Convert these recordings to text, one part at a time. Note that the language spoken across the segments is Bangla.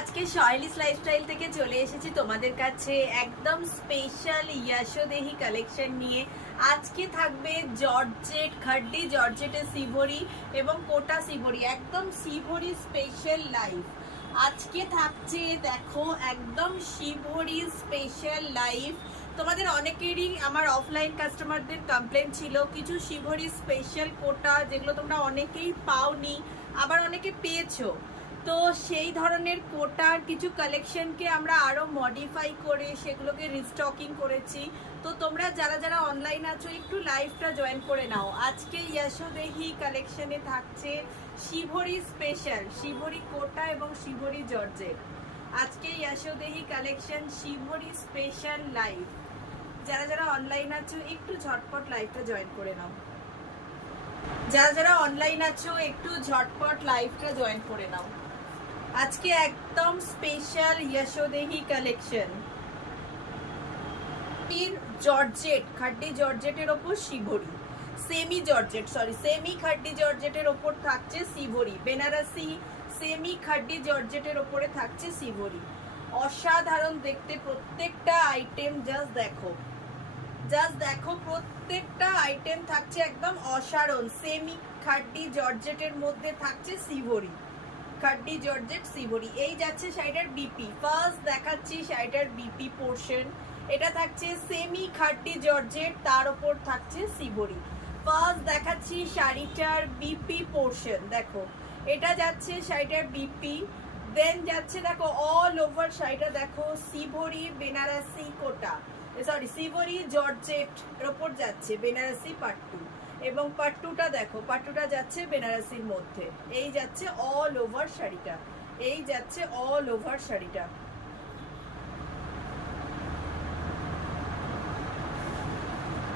আজকে সহেলিস লাইফস্টাইল থেকে চলে এসেছি তোমাদের কাছে একদম স্পেশাল ইয়াশোদেহি কালেকশন নিয়ে। আজকে থাকবে জর্জেট, খাড্ডি জর্জেটের সিভরি এবং কোটা সিভরি, একদম সিভরি স্পেশাল লাইফ। আজকে থাকছে দেখো একদম সিভরি স্পেশাল লাইফ। তোমাদের অনেকেরই আমার অফলাইন কাস্টমারদের কমপ্লেন ছিল কিছু সিভরি স্পেশাল কোটা যেগুলো তোমরা অনেকেই পাওনি, আবার অনেকে পেয়েছো। তো সেই ধরনের কোটার কিছু কালেকশনকে আমরা আরো মডিফাই করে সেগুলোকে রিস্টকিং করেছি। তো তোমরা যারা যারা অনলাইন আছো একটু লাইভটা জয়েন করে নাও। আজকে ইয়াশোদেহি কালেকশনে থাকছে শিভরি স্পেশাল, শিভরি কোটা এবং শিভরি জর্জেট। আজকে ইয়াশোদেহি কালেকশন শিভরি স্পেশাল লাইভ। যারা যারা অনলাইন আছো একটু ঝটপট লাইভটা জয়েন করে নাও। যারা যারা অনলাইন আছো একটু ঝটপট লাইভটা জয়েন করে নাও। আজকে একদম স্পেশাল ইয়াশোদেহি কালেকশন। জর্জেট, খাড্ডি জর্জেটের ওপর শিভরি, সেমি জর্জেট সেমি খাড্ডি জর্জেটের ওপর থাকছে সিভরি, বেনারসি সেমি খাড্ডি জর্জেটের ওপরে থাকছে সিভরি। অসাধারণ দেখতে প্রত্যেকটা আইটেম, জাস্ট দেখো প্রত্যেকটা আইটেম থাকছে একদম অসাধারণ। সেমি খাড্ডি জর্জেটের মধ্যে থাকছে সিভরি, খাড্ডি জর্জেট সিভরি। এই যাচ্ছে শাড়িটার বিপি, ফার্স্ট দেখাচ্ছি শাড়িটার বিপি পোর্শন। এটা থাকছে সেমি খাড্ডি জর্জেট, তার উপর থাকছে সিভরি। ফার্স্ট দেখাচ্ছি শাড়িটার বিপি পোর্শন, দেখো এটা যাচ্ছে শাড়িটার বিপি। দেন যাচ্ছে দেখো অল ওভার শাড়িটা দেখো সিভরি বেনারসি কোটা, সিভরি জর্জেট এর ওপর যাচ্ছে বেনারসি পাট্টু, এবং পাট্টুটা দেখো পাট্টুটা যাচ্ছে বেনারসির মধ্যে। এই যাচ্ছে অল ওভার শাড়িটা, এই যাচ্ছে অল ওভার শাড়িটা।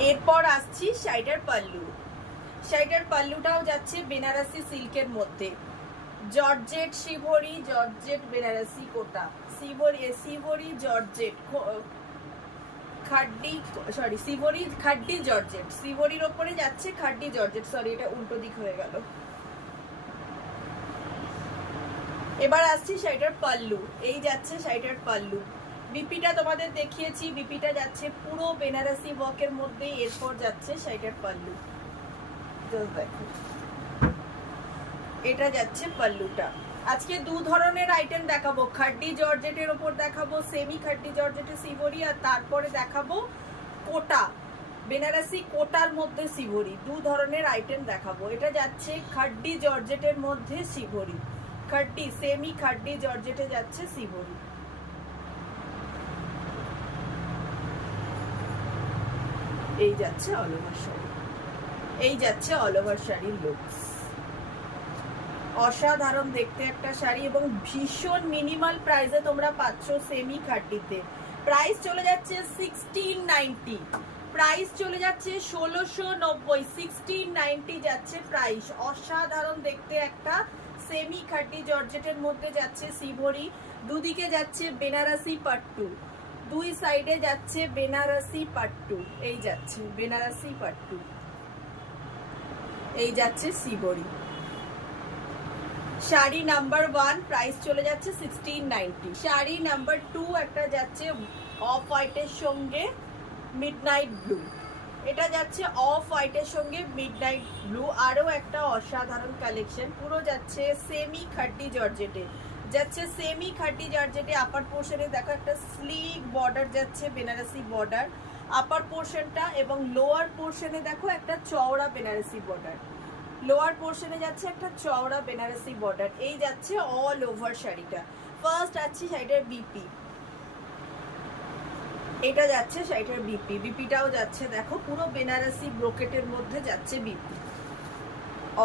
এরপর আসছি শাড়িটার পাল্লু। শাড়িটার পাল্লুটাও যাচ্ছে বেনারসি সিল্কের মধ্যে, জর্জেট শিভরি, জর্জেট বেনারসি কোটা, সিভরি জর্জেট খাড্ডি সিভরি খাড্ডি জর্জেট, সিভরির ওপরে যাচ্ছে খাড্ডি জর্জেট। এটা উল্টো দিক হয়ে গেল। এবার আসছি শাড়িটার পাল্লু। এই যাচ্ছে শাড়িটার পাল্লু। বিপিটা তোমাদের দেখিয়েছি, বিপিটা যাচ্ছে পুরো বেনারসি ওয়ার্কের মধ্যে। এরপর যাচ্ছে শাড়িটার পাল্লু, দেখো এটা যাচ্ছে পাল্লুটা। আজকে দু ধরনের আইটেম দেখাবো, খাড্ডি জর্জেটের ওপর দেখাবো সেমি খাড্ডি জর্জেটের সিভরি, আর তারপরে দেখাবো কোটা বেনারসি কোটার মধ্যে সিভরি। দু ধরনের আইটেম দেখাবো। এটা যাচ্ছে খাড্ডি জর্জেটের মধ্যে সিভরি, খাড্ডি সেমি খাড্ডি জর্জেটে যাচ্ছে সিভরি। এই যাচ্ছে অল ওভার শাড়ি, এই যাচ্ছে অল ওভার শাড়ির লুকস। অসাধারণ দেখতে একটা শাড়ি এবং ভীষণ মিনিমাল প্রাইসে তোমরা পাচ্ছ সেমি খাড্ডিতে। প্রাইস চলে যাচ্ছে 1690, প্রাইস চলে যাচ্ছে 1690, 1690 যাচ্ছে প্রাইস। অসাধারণ দেখতে একটা সেমি খাড্ডি জর্জেটের মধ্যে যাচ্ছে সিভরি। দুদিকে যাচ্ছে বেনারসি পাট্টু, দুই সাইডে যাচ্ছে বেনারসি পাট্টু। এই যাচ্ছে বেনারসি পাট্টু, এই যাচ্ছে সিভরি। শাড়ি নাম্বার 1 প্রাইস চলে যাচ্ছে 1690। শাড়ি নাম্বার 2 একটা যাচ্ছে অফ হোয়াইটের সঙ্গে মিডনাইট ব্লু, এটা যাচ্ছে অফ হোয়াইটের সঙ্গে মিডনাইট ব্লু। আরও একটা অসাধারণ কালেকশন, পুরো যাচ্ছে সেমি খাড্ডি জর্জেটে, যাচ্ছে সেমি খাড্ডি জর্জেটে। আপার পোর্শনে দেখো একটা স্লিক বর্ডার যাচ্ছে বেনারসি বর্ডার আপার পোর্শনটা, এবং লোয়ার পোর্শনে দেখো একটা চওড়া বেনারসি বর্ডার, লোয়ার পোর্শনে যাচ্ছে একটা চওড়া বেনারসি বর্ডার। এই যাচ্ছে অল ওভার শাড়িটা। ফার্স্ট আছে শাড়িটার বিপি, এটা যাচ্ছে শাড়িটার বিপি, বিপিটাও যাচ্ছে দেখো পুরো বেনারসি ব্রোকেটের মধ্যে যাচ্ছে বিপি।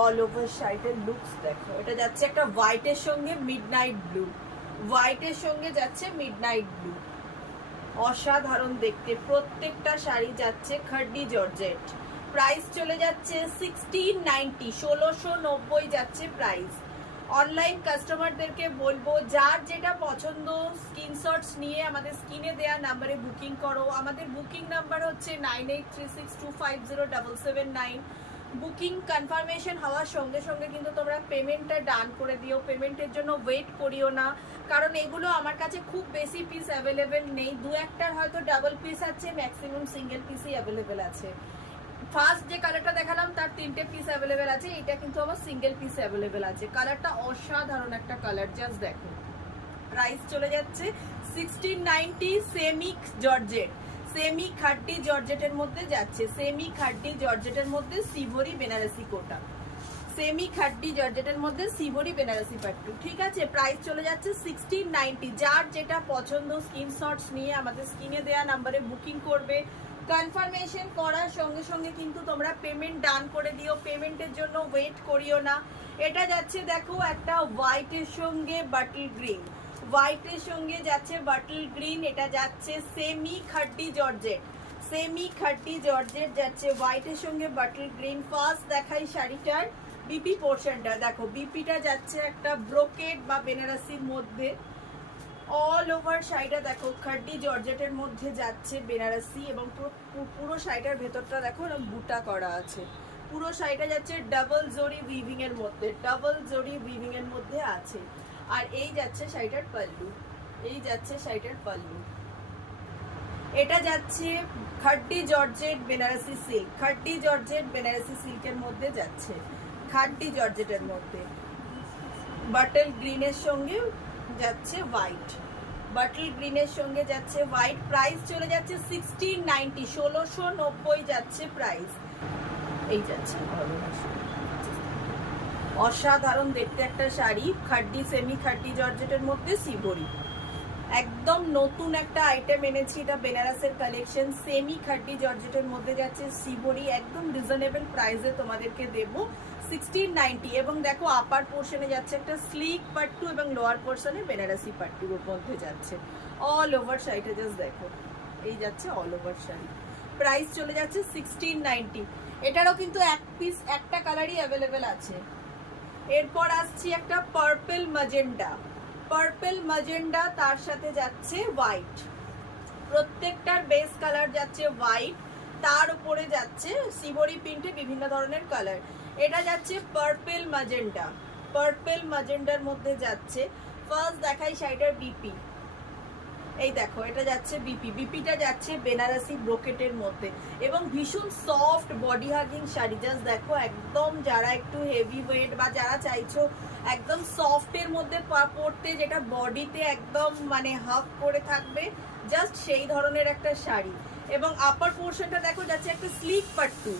অল ওভার শাড়িটার লুকস দেখো, এটা যাচ্ছে একটা হোয়াইটের সঙ্গে মিডনাইট ব্লু, হোয়াইটের সঙ্গে যাচ্ছে মিডনাইট ব্লু। অসাধারণ দেখতে প্রত্যেকটা শাড়ি যাচ্ছে খাড্ডি জর্জেট। প্রাইস চলে যাচ্ছে 1690, 1690 যাচ্ছে প্রাইস। অনলাইন কাস্টমারদেরকে বলবো যার যেটা পছন্দ স্ক্রিনশটস নিয়ে আমাদের স্ক্রিনে দেওয়া নাম্বারে বুকিং করো। আমাদের বুকিং নাম্বার হচ্ছে 9836250779। বুকিং কনফার্মেশন হওয়ার সঙ্গে সঙ্গে কিন্তু তোমরা পেমেন্টটা ডান করে দিও, পেমেন্টের জন্য ওয়েট করিও না, কারণ এগুলো আমার কাছে খুব বেশি পিস অ্যাভেলেবেল নেই, দু একটার হয়তো ডাবল পিস আছে, ম্যাক্সিমাম সিঙ্গেল পিসই অ্যাভেলেবেল আছে। ফার্স্ট যে কালারটা দেখালাম তার 3টে পিস অ্যাভেলেবেল আছে, এটা কিন্তু আমার সিঙ্গেল পিস অ্যাভেলেবেল আছে। কালারটা অসাধারণ একটা কালার, জাস্ট দেখো। প্রাইস চলে যাচ্ছে 1690, সেমি জর্জেট, সেমি খাড্ডি জর্জেটের মধ্যে যাচ্ছে, সেমি খাড্ডি জর্জেটের মধ্যে সিভরি বেনারসি কোটা, সেমি খাড্ডি জর্জেটের মধ্যে সিভরি বেনারসি পাট্টু, ঠিক আছে। প্রাইস চলে যাচ্ছে 1690। যার যেটা পছন্দ স্ক্রিনশটস নিয়ে আমাদের স্ক্রিনে দেওয়া নাম্বারে বুকিং করবে। কনফার্মেশন করার সঙ্গে সঙ্গে কিন্তু তোমরা পেমেন্ট ডান করে দিও, পেমেন্টের জন্য ওয়েট করিও না। এটা যাচ্ছে দেখো একটা হোয়াইটের সঙ্গে বাটল গ্রিন, হোয়াইটের সঙ্গে যাচ্ছে বাটল গ্রিন, এটা যাচ্ছে সেমি খাড্ডি জর্জেট, সেমি খাড্ডি জর্জেট যাচ্ছে হোয়াইটের সঙ্গে বাটল গ্রিন। ফার্স্ট দেখাই শাড়িটার বিপি পোর্শনটা, দেখো বিপিটা যাচ্ছে একটা ব্রোকেড বা বেনারসির মধ্যে, অল ওভার শাড়িটা দেখো খাড্ডি জর্জেটের মধ্যে যাচ্ছে বেনারসি, এবং পুরো শাড়িটার ভেতরটা দেখো এরকম বুটা করা আছে। পুরো শাড়িটা যাচ্ছে ডাবল জরি উইভিং এর মধ্যে, ডাবল জরি উইভিং এর মধ্যে আছে। আর এই যাচ্ছে শাড়িটার পাল্লু, এই যাচ্ছে শাড়িটার পাল্লু। এটা যাচ্ছে খাড্ডি georgette Banarasi silk, খাড্ডি georgette Banarasi সিল্কের মধ্যে যাচ্ছে, খাড্ডি জর্জেটের মধ্যে বাটল গ্রিনের সঙ্গে যাচ্ছে হোয়াইট, বাটল গ্রিনের সঙ্গে যাচ্ছে হোয়াইট। প্রাইস চলে যাচ্ছে 1690, 1690 যাচ্ছে প্রাইস। এই যাচ্ছে অসাধারণ দেখতে একটা শাড়ি, খাড্ডি সেমি খাড্ডি জর্জেটের মধ্যে সিভরি, একদম নতুন একটা আইটেম এনেছি, এটা বেনারসের কালেকশন, সেমি খাড্ডি জর্জেটের মধ্যে যাচ্ছে সিভরি, একদম রিজনেবল প্রাইসে তোমাদেরকে দেব 1690। এবং দেখো আপার পোর্শনে যাচ্ছে একটা স্লিক পাট্টু এবং লোয়ার পোর্শনে বেনারসি পাট্টুর মধ্যে যাচ্ছে অল ওভার শাড়িটা, জাস্ট দেখো এই যাচ্ছে অল ওভার শাড়ি। প্রাইস চলে যাচ্ছে 1690। এটারও কিন্তু এক পিস একটা কালারই অ্যাভেলেবেল আছে। এরপর আসছি একটা পার্পল ম্যাজেন্ডা, পার্পল ম্যাজেন্ডা তার সাথে যাচ্ছে হোয়াইট, প্রত্যেকটার বেস কালার যাচ্ছে হোয়াইট, তার উপরে যাচ্ছে সিভরি প্রিন্টে বিভিন্ন ধরনের কালার। এটা যাচ্ছে পার্পল ম্যাজেন্ডা, পার্পল ম্যাজেন্ডার মধ্যে যাচ্ছে। ফার্স্ট দেখাই শাড়িটার বিপি, এই দেখো এটা যাচ্ছে বিপি, বিপিটা যাচ্ছে বেনারসি ব্রোকেটের মধ্যে এবং ভীষণ soft body hugging sari, just দেখো একদম যারা একটু হেভি ওয়েট বা যারা চাইছো একদম সফটের মধ্যে পরতে, যেটা বডিতে একদম মানে হাফ করে থাকবে, জাস্ট সেই ধরনের একটা শাড়ি। এবং আপার পোর্শনটা দেখো যাচ্ছে একটা স্লিক পাট্টু,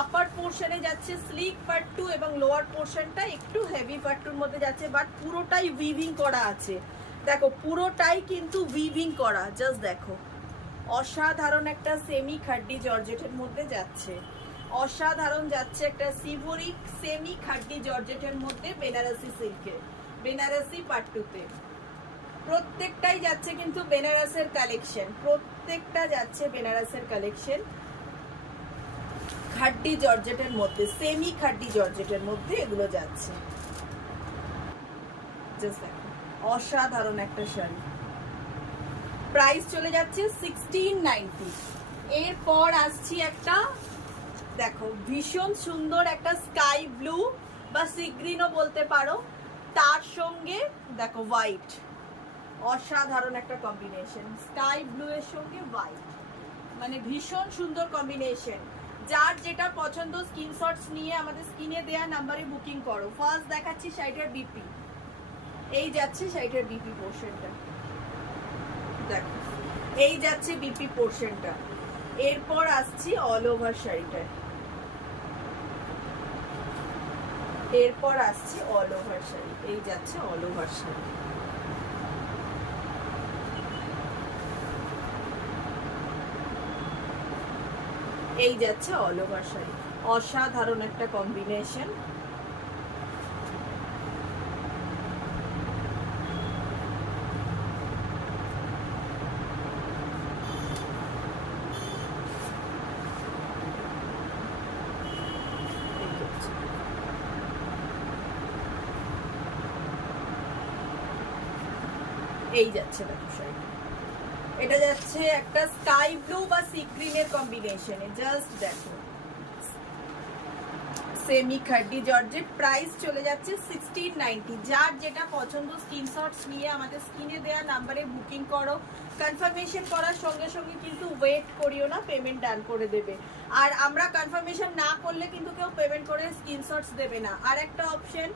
আপার পোর্শনে যাচ্ছে স্লিক পাট্টু এবং লোয়ার পোর্শনটা একটু হেভি পাট্টুর মধ্যে যাচ্ছে, বাট পুরোটাই উইভিং করা আছে, দেখো পুরোটাই কিন্তু উইভিং করা, জাস্ট দেখো অসাধারণ একটা সেমি খাড্ডি জর্জেটের মধ্যে যাচ্ছে, অসাধারণ যাচ্ছে একটা সিভরি সেমি খাড্ডি জর্জেটের মধ্যে বেনারসি সিল্কে, বেনারসি পাট্টুতে। প্রত্যেকটাই যাচ্ছে কিন্তু বেনারসের কালেকশন, প্রত্যেকটা যাচ্ছে বেনারসের কালেকশন, খাড্ডি জর্জেটের মধ্যে, সেমি খাড্ডি জর্জেটের মধ্যে এগুলো যাচ্ছে, জাস্ট দেখো অসাধারণ একটা শাড়ি। প্রাইস চলে যাচ্ছে 1690। এরপর আসছি একটা দেখো ভীষণ সুন্দর একটা স্কাই ব্লু বা সি গ্রিনও বলতে পারো, তার সঙ্গে দেখো হোয়াইট, অসাধারণ একটা কম্বিনেশন, স্কাই ব্লু এর সঙ্গে হোয়াইট, মানে ভীষণ সুন্দর কম্বিনেশন। যার যেটা পছন্দ স্ক্রিনশটস নিয়ে আমাদের স্ক্রিনে দেয়া নাম্বারে বুকিং করো। ফার্স্ট দেখাচ্ছি শাড়িটার বিপি, এই যাচ্ছে শাড়িটার বিপি পোর্শনটা, দেখো এই যাচ্ছে বিপি পোর্শনটা। এরপর আসছি অল ওভার শাড়িটা, এরপর আসছি অল ওভার শাড়ি, এই যাচ্ছে অল ওভার শাড়ি। এই যাচ্ছে অল ওভার শাড়ি, অসাধারণ একটা কম্বিনেশন। এই যাচ্ছে দেখো শাড়ি, এটা যাচ্ছে একটা স্কাই ব্লু বা সি গ্রিনের কম্বিনেশনে, জাস্ট দেখো সেমি খাড্ডি জর্জেট, প্রাইস চলে যাচ্ছে 1690। যার যেটা পছন্দ স্ক্রিনশটস নিয়ে আমাদের স্ক্রিনে দেওয়া নাম্বারে বুকিং করো। কনফার্মেশন করার সঙ্গে সঙ্গে কিন্তু ওয়েট করিও না, পেমেন্ট ডান করে দেবে। আর আমরা কনফার্মেশন না করলে কিন্তু কেউ পেমেন্ট করে স্ক্রিনশটস দেবে না। আর একটা অপশন,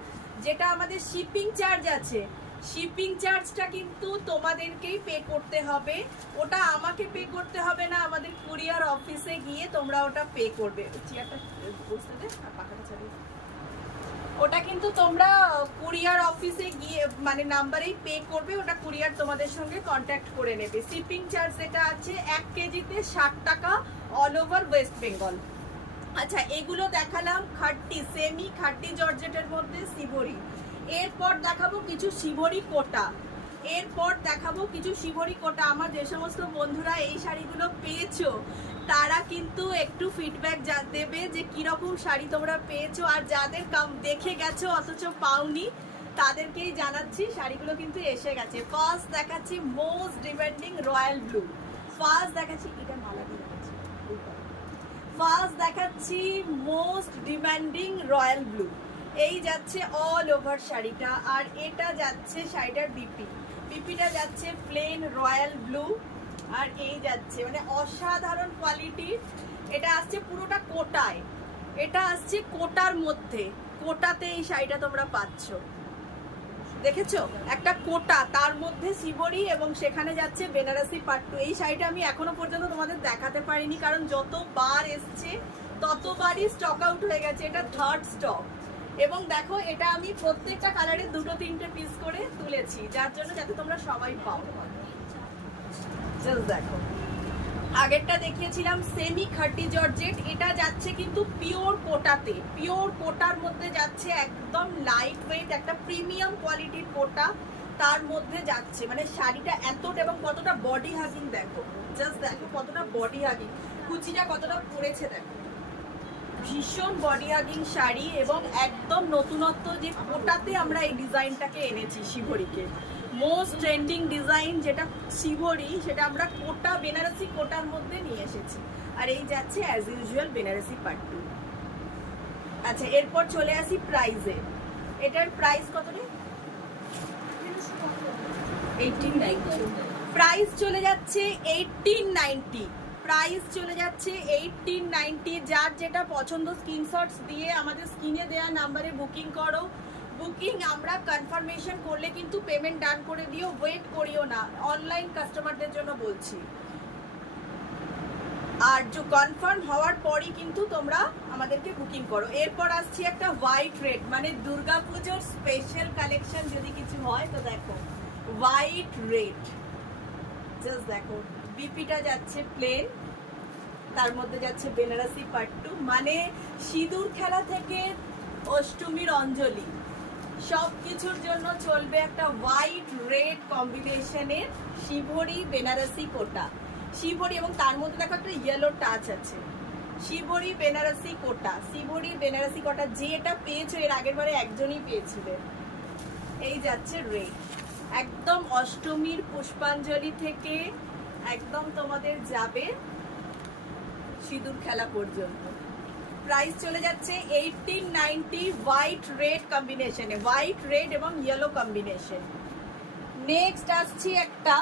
যেটা আমাদের শিপিং চার্জ আছে, শিপিং চার্জটা কিন্তু তোমাদেরকেই পে করতে হবে। ওটা আমাকে পে করতে হবে না, আমাদের কুরিয়ার অফিসে গিয়ে তোমরা ওটা পে করবে। চেয়ারটা বসতে দে, পাখাটা চালিয়ে। ওটা কিন্তু তোমরা কুরিয়ার অফিসে গিয়ে মানে নাম্বারেই পে করবে, ওটা কুরিয়ার তোমাদের সঙ্গে কন্ট্যাক্ট করে নেবে। শিপিং চার্জ যেটা আছে 1 কেজিতে 60 টাকা, অল ওভার ওয়েস্ট বেঙ্গল। আচ্ছা, এগুলো দেখালাম খাট্টি, সেমি খাট্টি জর্জেটের মধ্যে শিবরি। এরপর দেখাবো কিছু শিবরি কোটা, এরপর দেখাবো কিছু শিবরি কোটা। আমার যে সমস্ত বন্ধুরা এই শাড়িগুলো পেয়েছো তারা কিন্তু একটু ফিডব্যাক দেবে যে কিরকম শাড়ি তোমরা পেয়েছো। আর যাদের দেখে গেছো অথচ পাওনি তাদেরকেই জানাচ্ছি শাড়িগুলো কিন্তু এসে গেছে। ফার্স্ট দেখাচ্ছি most demanding royal blue, first দেখাচ্ছি এটা মালা দিয়ে দেখাচ্ছি, ফার্স্ট দেখাচ্ছি মোস্ট ডিমান্ডিং রয়্যাল ব্লু। এই যাচ্ছে অল ওভার শাড়িটা, আর এটা যাচ্ছে শাড়িটার বিপিটা যাচ্ছে প্লেন রয়্যাল ব্লু, আর এই যাচ্ছে মানে অসাধারণ কোয়ালিটির। এটা আসছে পুরোটা কোটায়, এটা আসছে কোটার মধ্যে, কোটাতে এই শাড়িটা তোমরা পাচ্ছ, দেখেছো একটা কোটা, তার মধ্যে শিবরি এবং সেখানে যাচ্ছে বেনারসি পাট্টু। এই শাড়িটা আমি এখনো পর্যন্ত তোমাদের দেখাতে পারিনি, কারণ যতবার এসছে ততবারই স্টক আউট হয়ে গেছে। এটা থার্ড স্টক, এবং দেখো এটা আমি প্রত্যেকটা কালারে 2-3টে পিস করে তুলেছি, যার জন্য যাতে তোমরা সবাই পাও। জাস্ট দেখো, আগেরটা দেখিয়েছিলাম সেমি খাটি জর্জেট, এটা যাচ্ছে কিন্তু পিওর কোটাতে, পিওর কোটার মধ্যে যাচ্ছে, একদম লাইট ওয়েট একটা প্রিমিয়াম কোয়ালিটির কোটা তার মধ্যে যাচ্ছে। মানে শাড়িটা এতটা এবং কতটা বডি হাগিং দেখো, জাস্ট দেখো কতটা বডি হাগিং, কুচিটা কতটা পড়েছে দেখো, ভীষণ বডি হাগিং শাড়ি। এবং একদম নতুনত্ব যে কোটাতে আমরা এই ডিজাইনটাকে এনেছি শিবরিকে, মোস্ট ট্রেন্ডিং ডিজাইন যেটা শিবরি, সেটা আমরা কোটা বেনারসি কোটার মধ্যে নিয়ে এসেছি। আর এই যাচ্ছে অ্যাজ ইউজুয়াল বেনারসি পাট্টু। আচ্ছা, এরপর চলে আসি প্রাইসে। এটার প্রাইস কত রে? 1890। প্রাইস চলে যাচ্ছে 1890, প্রাইস চলে যাচ্ছে 1890। যার যেটা পছন্দ স্ক্রিনশটস দিয়ে আমাদের স্ক্রিনে দেওয়া নাম্বারে বুকিং করো। বুকিং আমরা কনফার্মেশন করলে কিন্তু পেমেন্ট ডান করে দিও, ওয়েট করিও না, অনলাইন কাস্টমারদের জন্য বলছি। আর যে কনফার্ম হওয়ার পরই কিন্তু তোমরা আমাদেরকে বুকিং করো। এরপর আসছি একটা হোয়াইট রেড, মানে দুর্গাপুজোর স্পেশাল কালেকশন যদি কিছু হয় তো দেখো হোয়াইট রেড, জাস্ট দেখো বিপিটা যাচ্ছে প্লেন, তার মধ্যে যাচ্ছে বেনারসি পাট্টু, মানে সিঁদুর খেলা থেকে অষ্টমীর অঞ্জলি সব কিছুর জন্য চলবে একটা হোয়াইট রেড কম্বিনেশনের শিবরি বেনারসি কোটা। শিবরি এবং তার মধ্যে দেখো একটা ইয়েলো টাচ আছে, শিবরি বেনারসি কোটা, শিবরি বেনারসি কোটা। যে এটা পেয়েছো এর আগের বারে একজনই পেয়েছিলে। এই যাচ্ছে রেড, একদম অষ্টমীর পুষ্পাঞ্জলি থেকে একদম তোমাদের যাবে সিঁদুর খেলা পর্যন্ত। প্রাইস চলে যাচ্ছে 1890, হোয়াইট রেড কম্বিনেশনে, হোয়াইট রেড এবং ইয়েলো কম্বিনেশন। নেক্সট আসছি একটা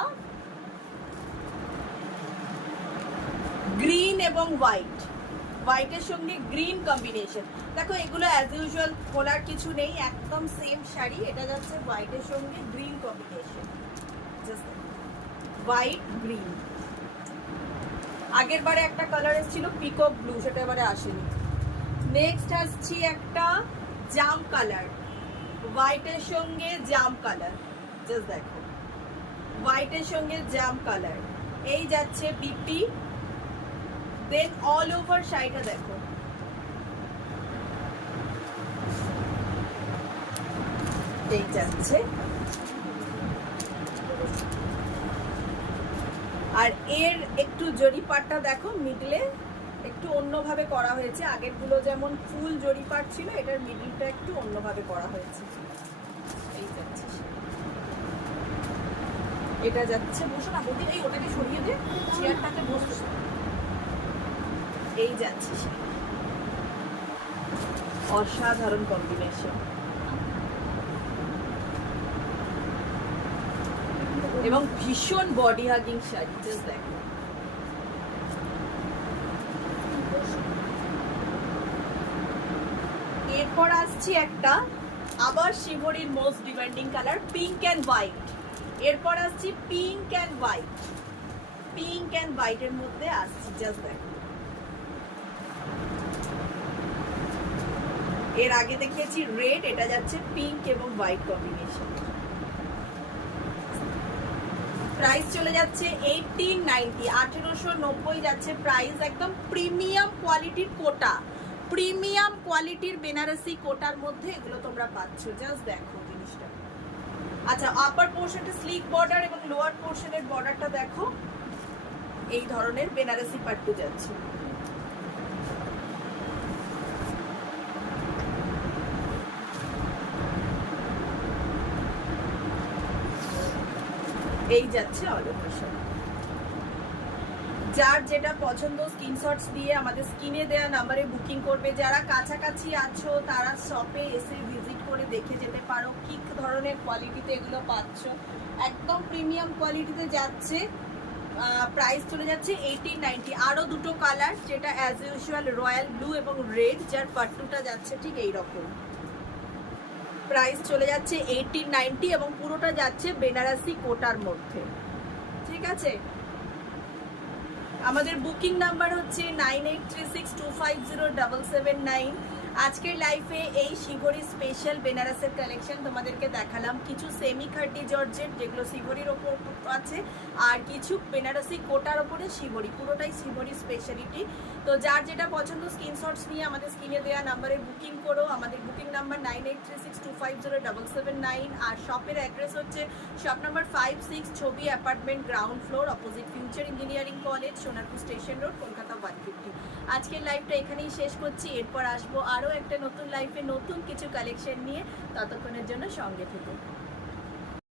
গ্রিন এবং হোয়াইট, হোয়াইটের সঙ্গে গ্রিন কম্বিনেশন। দেখো এগুলো অ্যাজ ইউজুয়াল খোলার কিছু নেই, একদম সেম শাড়ি। এটা যাচ্ছে হোয়াইটের সঙ্গে green combination, just white green. আগের বারে একটা কালার এসেছিল পিকক ব্লু, সেটা এবারে আসেনি। নেক্সট আসছি একটা জাম কালার, হোয়াইটের সঙ্গে জাম কালার, জাস্ট দেখো হোয়াইটের সঙ্গে জাম কালার। এই যাচ্ছে বিপি, দেন অল ওভার শাড়িটা দেখো, এই যাচ্ছে। আর এর একটু জরিপাটটা দেখো, মিডলে একটু অন্যভাবে করা হয়েছে, আগেরগুলো যেমন ফুল জরিপাট ছিল, এটার মিডলটা একটু অন্যভাবে করা হয়েছে। এই যাচ্ছে, এটা যাচ্ছে, বসো না বৌদি, এই ওটাকে সরিয়ে দে, চেয়ারটাকে বসো। এই যাচ্ছে অসাধারণ কম্বিনেশন এবং ভীষণ বডি হাগিং শাড়ি, জাস্ট দেখো। এরপর আসছি একটা আবার শিভরির most demanding colour pink and white. এরপর আসছি pink and white, pink and হোয়াইটের মধ্যে আসছি, জাস্ট দেখো। এর আগে দেখিয়েছি রেড, এটা যাচ্ছে পিঙ্ক এবং হোয়াইট কম্বিনেশন। প্রাইস চলে যাচ্ছে 1890, 1890 যাচ্ছে প্রাইস। একদম প্রিমিয়াম কোয়ালিটির কোটা, প্রিমিয়াম কোয়ালিটির বেনারসি কোটার মধ্যে এগুলো তোমরা পাচ্ছ, জাস্ট দেখো জিনিসটা। আচ্ছা, আপার পোর্শনটা স্লিক বর্ডার এবং লোয়ার পোর্শনের বর্ডারটা দেখো, এই ধরনের বেনারসি পাট্টু যাচ্ছে। এই যাচ্ছে অল ওভার শাড়ি। যার যেটা পছন্দ স্ক্রিনশটস দিয়ে আমাদের স্ক্রিনে দেওয়া নাম্বারে বুকিং করবে। যারা কাছাকাছি আছো তারা শপে এসে ভিজিট করে দেখে যেতে পারো কি ধরনের কোয়ালিটিতে এগুলো পাচ্ছ। একদম প্রিমিয়াম কোয়ালিটিতে যাচ্ছে। প্রাইস চলে যাচ্ছে 1890। আরও দুটো কালার, যেটা অ্যাজ ইউজুয়াল রয়্যাল ব্লু এবং রেড, যার পাট্টুটা যাচ্ছে ঠিক এইরকম। প্রাইস চলে যাচ্ছে 1890 এবং পুরোটা যাচ্ছে বেনারসি কোটার মধ্যে, ঠিক আছে। আমাদের বুকিং নাম্বার হচ্ছে 9836250779। আজকের লাইফে এই শিভরি স্পেশাল বেনারসের কালেকশন তোমাদেরকে দেখালাম। কিছু সেমি খাটি জর্জেট যেগুলো শিভরির ওপর আছে, আর কিছু বেনারসি কোটার ওপরে শিভরি, পুরোটাই শিভরি স্পেশালিটি। তো যার যেটা পছন্দ স্ক্রিনশটস নিয়ে আমাদের স্ক্রিনে দেওয়া নাম্বারে বুকিং করো। আমাদের বুকিং নাম্বার 9836250779। আর শপের অ্যাড্রেস হচ্ছে শপ নাম্বার 56, ছবি apartment, ground floor, opposite future engineering college, Sonarpur station road, Kolkata 150। আজকের লাইভটা এখানেই শেষ করছি। এরপর আসবো আরও একটা নতুন লাইফে নতুন কিছু কালেকশন নিয়ে। ততক্ষণের জন্য সঙ্গে থেকো।